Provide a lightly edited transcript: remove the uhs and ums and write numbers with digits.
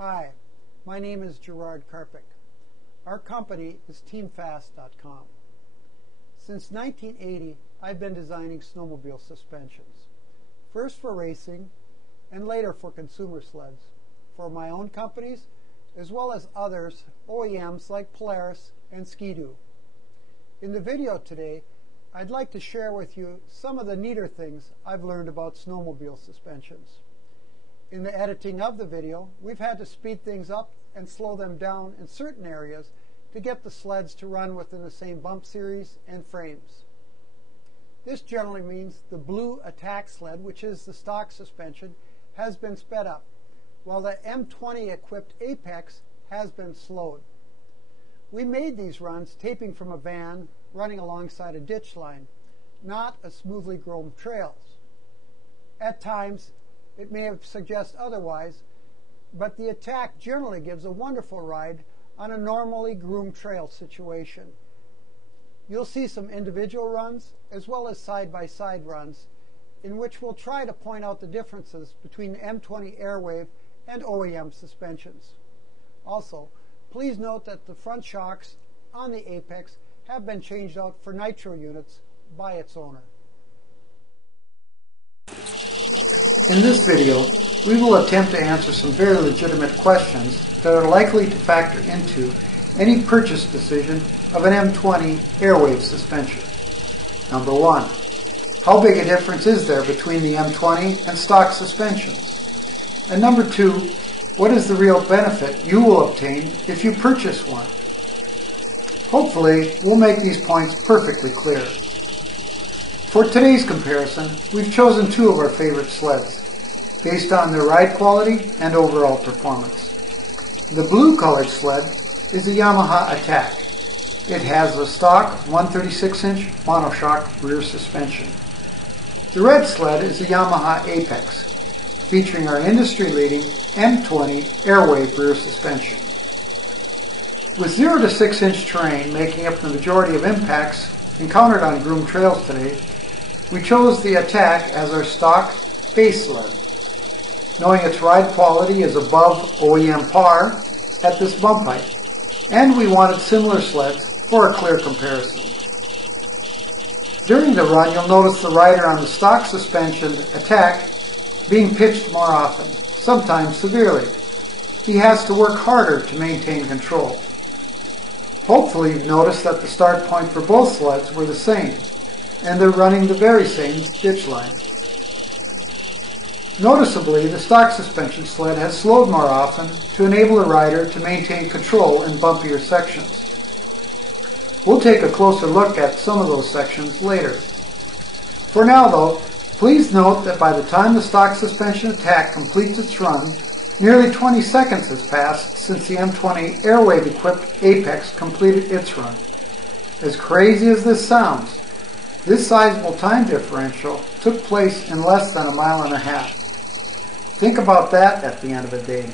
Hi, my name is Gerard Karpik. Our company is TeamFast.com. Since 1980, I've been designing snowmobile suspensions, first for racing and later for consumer sleds, for my own companies as well as others, OEMs like Polaris and Ski-Doo. In the video today, I'd like to share with you some of the neater things I've learned about snowmobile suspensions. In the editing of the video, we've had to speed things up and slow them down in certain areas to get the sleds to run within the same bump series and frames. This generally means the blue attack sled, which is the stock suspension, has been sped up, while the M20 equipped Apex has been slowed. We made these runs taping from a van running alongside a ditch line, not a smoothly groomed trails. At times, it may have suggested otherwise, but the attack generally gives a wonderful ride on a normally groomed trail situation. You'll see some individual runs as well as side-by-side runs in which we'll try to point out the differences between M20 Airwave and OEM suspensions. Also, please note that the front shocks on the Apex have been changed out for nitro units by its owner. In this video, we will attempt to answer some very legitimate questions that are likely to factor into any purchase decision of an M20 Airwave suspension. Number 1. How big a difference is there between the M20 and stock suspensions? And number 2, what is the real benefit you will obtain if you purchase one? Hopefully, we'll make these points perfectly clear. For today's comparison, we've chosen two of our favorite sleds, based on their ride quality and overall performance. The blue-colored sled is a Yamaha Attack. It has a stock 136-inch monoshock rear suspension. The red sled is a Yamaha Apex, featuring our industry-leading M20 Airwave rear suspension. With 0 to 6-inch terrain making up the majority of impacts encountered on groomed trails today, we chose the Attack as our stock base sled, knowing its ride quality is above OEM par at this bump height, and we wanted similar sleds for a clear comparison. During the run, you'll notice the rider on the stock suspension Attack being pitched more often, sometimes severely. He has to work harder to maintain control. Hopefully you've noticed that the start point for both sleds were the same, and they're running the very same ditch line. Noticeably, the stock suspension sled has slowed more often to enable the rider to maintain control in bumpier sections. We'll take a closer look at some of those sections later. For now though, please note that by the time the stock suspension Attack completes its run, nearly 20 seconds has passed since the M20 Airwave equipped Apex completed its run. As crazy as this sounds, this sizable time differential took place in less than a mile and a half. Think about that at the end of the day.